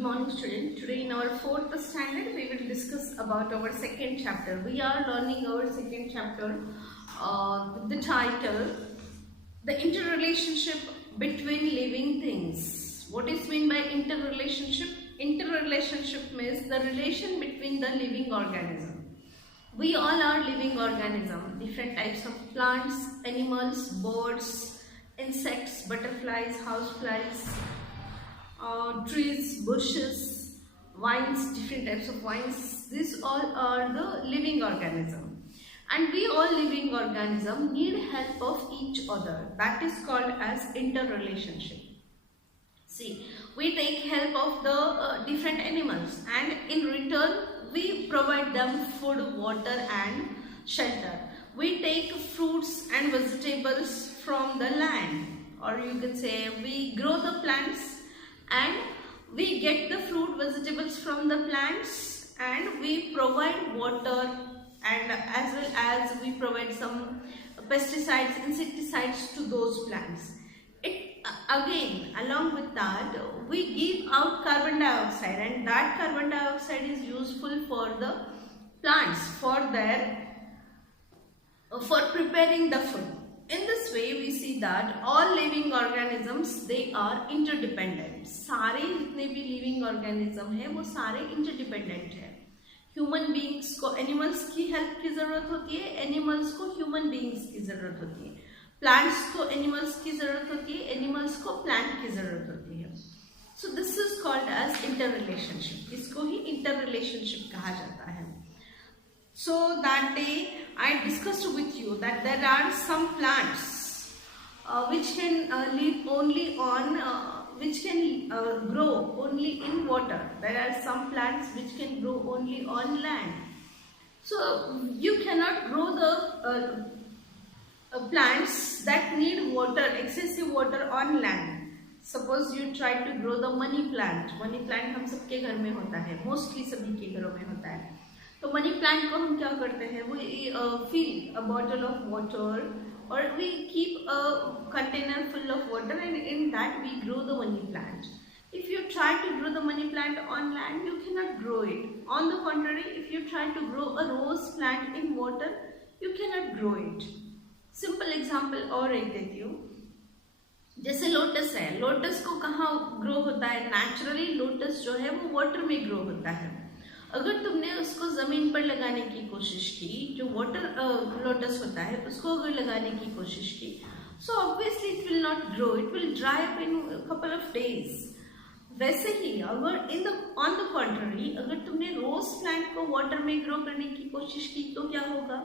Good morning, student. Today in our fourth standard, we will discuss about our second chapter. We are learning our second chapter, the title, the interrelationship between living things. What is meant by interrelationship? Interrelationship means the relation between the living organism. We all are living organism, different types of plants, animals, birds, insects, butterflies, houseflies, trees, bushes, vines, different types of vines. These all are the living organism. And we all living organism need help of each other. That is called as interrelationship. See, we take help of the different animals, and in return we provide them food, water and shelter. We take fruits and vegetables from the land, or you can say we grow the plants and we get the fruit vegetables from the plants, and we provide water, and as well as we provide some pesticides, insecticides to those plants. Again, along with that, we give out carbon dioxide, and that carbon dioxide is useful for the plants for preparing the food. In this way, we see that all living organisms, they are interdependent. सारे जितने भी living organism है वो सारे interdependent है. Human beings को animals की help की जरूरत होती है, animals को human beings की जरूरत होती है, plants को animals की जरूरत होती है, animals को plant की जरूरत होती है. So this is called as interrelationship. इसको ही interrelationship कहा जाता है. So that day I discussed with you that there are some plants which can live only on, which can grow only in water. There are some plants which can grow only on land. So you cannot grow the plants that need water, excessive water on land. Suppose you try to grow the money plant. Money plant हम सबके घर में होता है, mostly सभी के घरों में होता है. तो मनी प्लांट को हम क्या करते हैं, we fill a bottle of water, or we keep a container full of water, and in that we grow the money plant. If you try to grow the money plant on land, you cannot grow it. On the contrary, if you try to grow a rose plant in water, you cannot grow it. Simple example और एक देती हूँ. जैसे लोटस है, लोटस को कहाँ ग्रो होता है? नेचुरली लोटस जो है वो वाटर में ग्रो होता है. अगर तुमने उसको ज़मीन पर लगाने की कोशिश की, जो वाटर लोटस होता है उसको अगर लगाने की कोशिश की, so obviously it will not grow, it will dry up in couple of days. वैसे ही अगर ऑन द कॉन्ट्ररी अगर तुमने रोज प्लांट को वाटर में ग्रो करने की कोशिश की तो क्या होगा?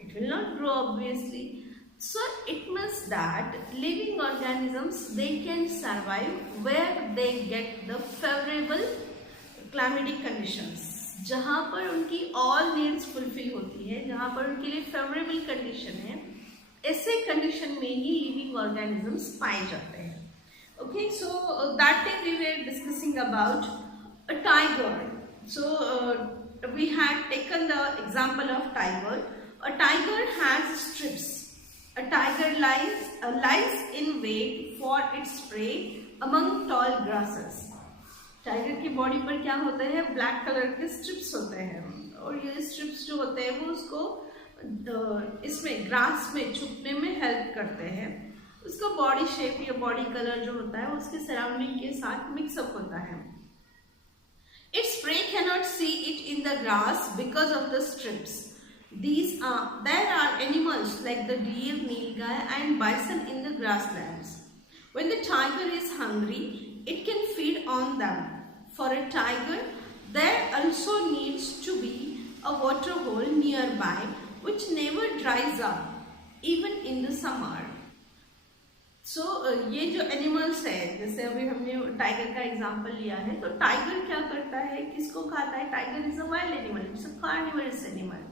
It will not grow obviously. So it means that living organisms, they can survive where they get the favorable climatic conditions. जहाँ पर उनकी all needs fulfill होती है, जहाँ पर उनके लिए favorable condition है, ऐसे condition में ही living organisms पाए जाते हैं. Okay, so that day we were discussing about a tiger. So we had taken the example of tiger. A tiger has strips. A tiger lies in wait for its prey among tall grasses. Tiger की बॉडी पर क्या होते हैं? Black colour के स्ट्रिप्स होते हैं, और ये स्ट्रिप्स जो होते हैं वो उसको इसमें ग्रास में छुपने में हेल्प करते हैं. उसका बॉडी शेप या बॉडी कलर जो होता है उसके सराउंडिंग के साथ मिक्सअप होता है. Its prey cannot see it in the grass because of the strips. There are animals like the deer, nilgai and bison in the grasslands. When the tiger is hungry, it can feed on them. For a tiger, there also needs to be a water hole nearby which never dries up, even in the summer. So ये जो animals है, जैसे अभी हमने टाइगर का एग्जांपल लिया है, तो टाइगर क्या करता है, किसको खाता है? Tiger is a wild animal, it's a carnivorous animal.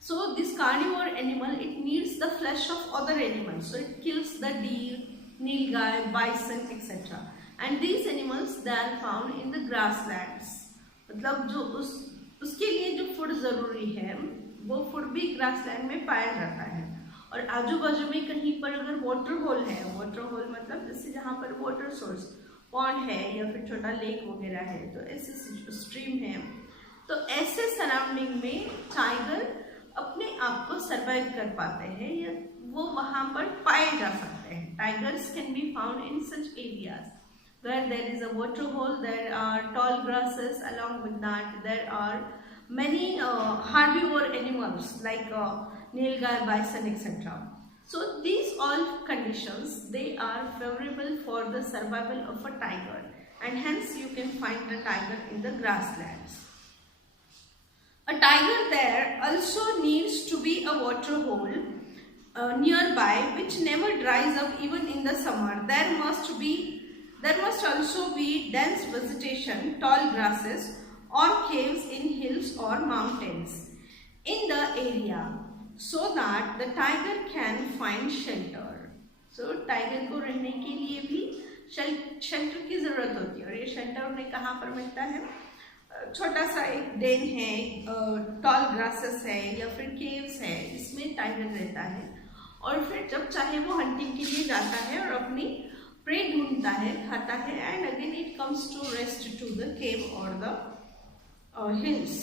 So this carnivore animal, it needs the flesh of other animals. So it kills the deer, nilgai, bison, etc. And these animals, they are found in the grasslands. मतलब जो उसके लिए जो फूड जरूरी है वो फूड भी ग्रासलैंड में पाया जाता है. और आजू बाजू में कहीं पर अगर वाटर होल है, वाटर होल मतलब जैसे जहाँ पर वाटर सोर्स, पॉन्ड है या फिर छोटा लेक वगैरह है, तो ऐसे स्ट्रीम है, तो ऐसे सराउंडिंग में टाइगर अपने आप को सरवाइव कर पाते हैं या वो वहां पर पाए जा सकते हैं. Tigers can be found in such areas where there is a water hole, there are tall grasses, along with that there are many herbivore animals like nilgai, bison, etc. So these all conditions, they are favorable for the survival of a tiger, and hence you can find the tiger in the grasslands. A tiger there also needs to be a water hole nearby which never dries up even in the summer. There must also be dense vegetation, tall grasses or caves in hills or mountains in the area so that the tiger can find shelter. So tiger को रहने के लिए भी shelter की जरूरत होती है, और ये shelter उन्हें कहाँ पर मिलता है? छोटा सा एक डेन है, टॉल ग्रासेस है या फिर केव्स है, इसमें टाइगर रहता है. और फिर जब चाहे वो हंटिंग के लिए जाता है और अपनी प्रे ढूंढता है, खाता है, and again it comes to rest to the cave और the hills.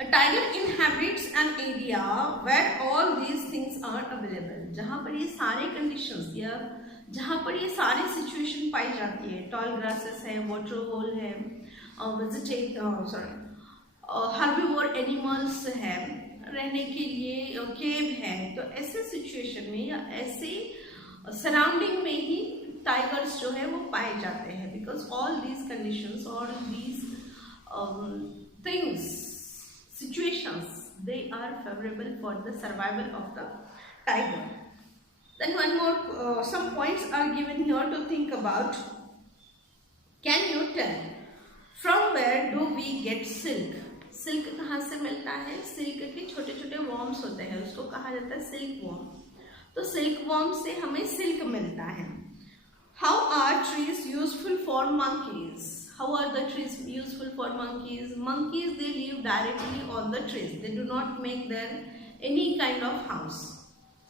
A tiger inhabits an area where all these things are available. जहाँ पर ये सारे conditions या जहाँ पर ये सारी सिचुएशन पाई जाती है, टॉल ग्रासेस है, वाटर होल है, हार्बिवोर एनिमल्स है, रहने के लिए केव है, तो ऐसे सिचुएशन में या ऐसे सराउंडिंग में ही टाइगर्स जो है वो पाए जाते हैं, because all these conditions, all these things, situations, they are favorable for the survival of the tiger. Then one more, some points are given here to think about. Can you tell from where do we get silk? Silk कहाँ से मिलता है? सिल्क के छोटे छोटे वॉर्म्स होते हैं, उसको कहा जाता है सिल्क वॉर्म. तो सिल्क वॉर्म से हमें सिल्क मिलता है. How are trees useful for monkeys? How are the trees useful for monkeys? Monkeys, they live directly on the trees. They do not make their any kind of house.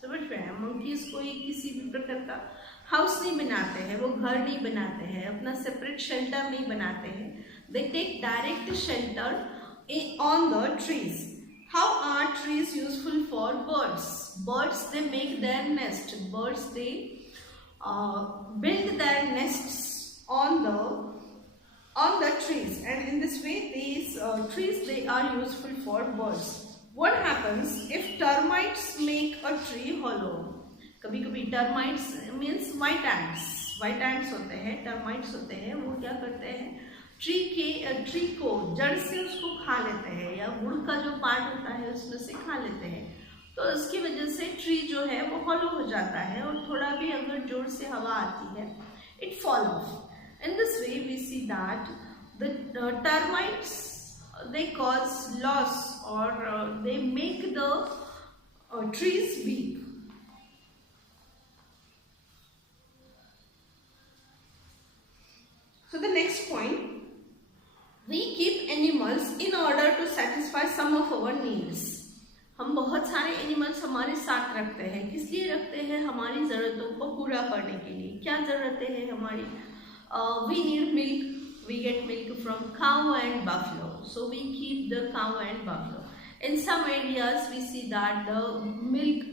समझ रहे हैं? Monkeys कोई किसी भी प्रकार का हाउस नहीं बनाते हैं, वो घर नहीं बनाते हैं, अपना सेपरेट शेल्टर नहीं बनाते हैं. They take direct shelter on the trees. How are trees useful for birds? Birds, they make their nest. Birds, they build their nests on the trees, and in this way these trees, they are useful for birds. What happens if termites make a tree hollow? कभी कभी termites means white ants. White ants होते हैं, termites होते हैं, वो क्या करते हैं, ट्री को जड़ से उसको खा लेते हैं, या वुड का जो पार्ट होता है उसमें से खा लेते हैं. तो इसकी वजह से ट्री जो है वो हॉलो हो जाता है, और थोड़ा भी अगर जोर से हवा आती है, it fall of. In this way, we see that the termites, they cause loss, or they make the trees weak. So the next point, we keep animals in order to satisfy some of our needs. हम बहुत सारे एनिमल्स हमारे साथ रखते हैं. किस लिए रखते हैं? हमारी ज़रूरतों को पूरा करने के लिए. क्या ज़रूरतें हैं हमारी? We need milk. We get milk from cow and buffalo. So we keep the cow and buffalo. In some areas, we see that the milk,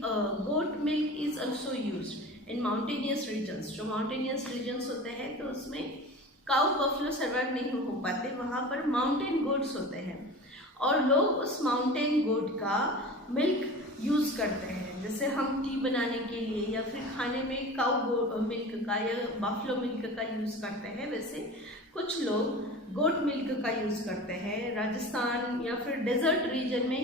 goat milk is also used. In mountainous regions, जो mountainous regions होते हैं, तो उसमें cow buffalo survive नहीं हो पाते. वहाँ पर mountain goats होते हैं, और लोग उस mountain goat का मिल्क यूज़ करते हैं. जैसे हम टी बनाने के लिए या फिर खाने में काउ मिल्क का या बफलो मिल्क का यूज़ करते हैं, वैसे कुछ लोग गोट मिल्क का यूज़ करते हैं. राजस्थान या फिर डेजर्ट रीजन में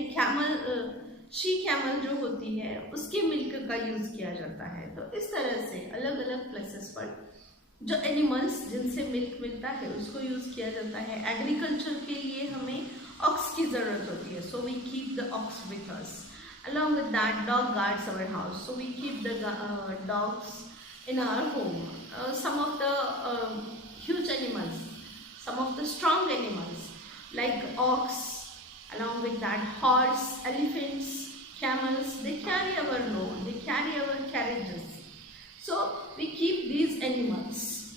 शी कैमल जो होती है, उसके मिल्क का यूज़ किया जाता है. तो इस तरह से अलग अलग प्लेसेस पर जो एनिमल्स जिनसे मिल्क मिलता है उसको यूज़ किया जाता है. एग्रीकल्चर के लिए हमें ऑक्स की ज़रूरत होती है, so we keep the ox with us. Along with that, dog guards our house, so we keep the dogs in our home. Some of the huge animals, some of the strong animals like ox, along with that horse, elephants, camels, they carry our load, they carry our carriages. So we keep these animals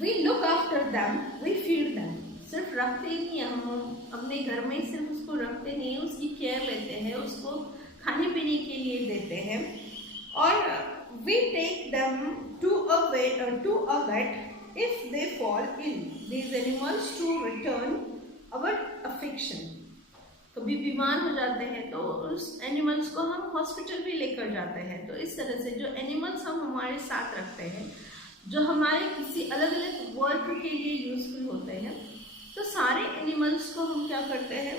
we look after them, we feed them. सिर्फ रखते ही नहीं, हम अपने घर में सिर्फ उसको रखते नहीं, उसकी केयर लेते हैं, उसको खाने पीने के लिए देते हैं। और we take them to a vet if they fall ill these animals to return our affection. कभी बीमार हो जाते हैं तो उस एनिमल्स को हम हॉस्पिटल भी लेकर जाते हैं। तो इस तरह से जो एनिमल्स हम हमारे साथ रखते हैं, जो हमारे किसी अलग अलग वर्क के लिए यूजफुल होते हैं, तो सारे एनिमल्स को हम क्या करते हैं,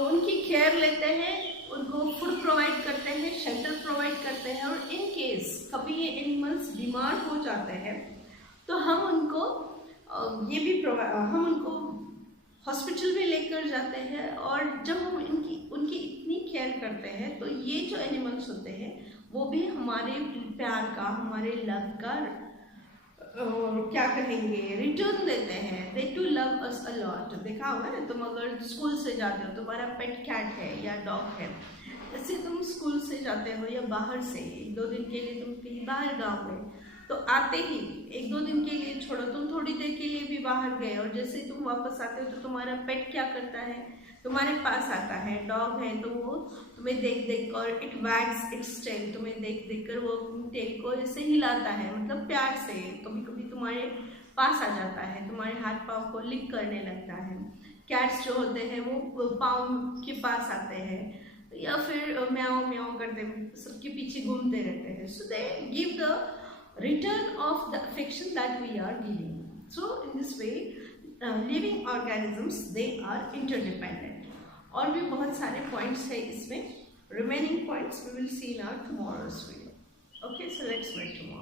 उनकी केयर लेते हैं, उनको फूड प्रोवाइड करते हैं, शेल्टर प्रोवाइड करते हैं। और इन केस कभी ये एनिमल्स बीमार हो जाते हैं तो हम उनको हम उनको हॉस्पिटल भी लेकर जाते हैं। और जब हम उनकी इतनी केयर करते हैं तो ये जो एनिमल्स होते हैं वो भी हमारे प्यार का, हमारे लव का क्या कहेंगे, रिटर्न देते हैं। They to love us a lot. देखा होगा ना, तुम अगर स्कूल से जाते हो, तुम्हारा पेट कैट है या डॉग है, ऐसे तुम स्कूल से जाते हो या बाहर से 1-2 दिन के लिए तुम कहीं बाहर गाँव में, तो आते ही 1-2 दिन के लिए छोड़ो, तुम थोड़ी देर के लिए भी बाहर गए और जैसे तुम वापस आते हो तो तुम्हारा पेट क्या करता है, तुम्हारे पास आता है। डॉग है तो वो तुम्हें देख देख कर, इट वैग्स इट्स टेल, तुम्हें देख देख कर वो टेल को ऐसे हिलाता है, मतलब प्यार से। कभी कभी तुम्हारे पास आ जाता है, तुम्हारे हाथ पाँव को लिक करने लगता है। कैट्स जो होते हैं वो पाँव के पास आते हैं या फिर म्याओ म्याओ करते सबके पीछे घूमते रहते हैं। So they give the return of the affection that we are giving. So in this way living organisms they are interdependent. और भी बहुत सारे points है इसमें, remaining points we will see in our tomorrow's video. Okay, so let's meet tomorrow.